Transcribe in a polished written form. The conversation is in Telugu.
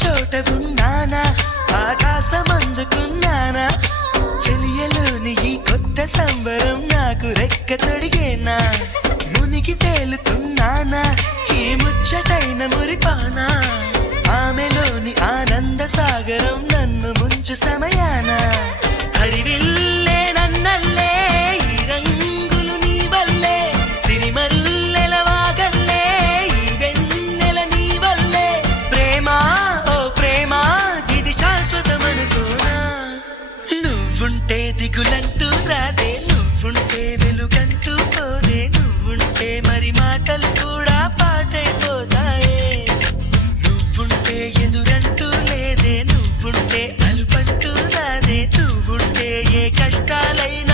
చోట ఉన్నానా, ఆకాశం అందుకున్నానా, చెలియలోని ఈ కొత్త సంబరం నాకు రెక్క తొడిగేనా, మునిగి తేలుతున్నానా ఈ ముచ్చటైన మురిపానా, ఆమెలోని ఆనంద సాగరం నన్ను ముంచు సమయాన, హరివిల్లే నన్నల్లే ఈ రంగులు నీ వల్లే, సిరిమల్లెల వాగల్లే ఈ వెన్నెల నీ వల్లే, ప్రేమ ఓ ప్రేమ ఇది శాశ్వతమనుకోనా, నువ్వుంటే దిగులంటూ రాదే, నువ్వుంటే వెలుగంటూ పోదే, నువ్వుంటే మరి మాటలు కూడా పాటైపోతాయే, నువ్వుంటే ఎదురంటూ లేదే, నువ్వుంటే అలుపంటూ రాదే, నువ్వుంటే ఏ కష్టాలైనా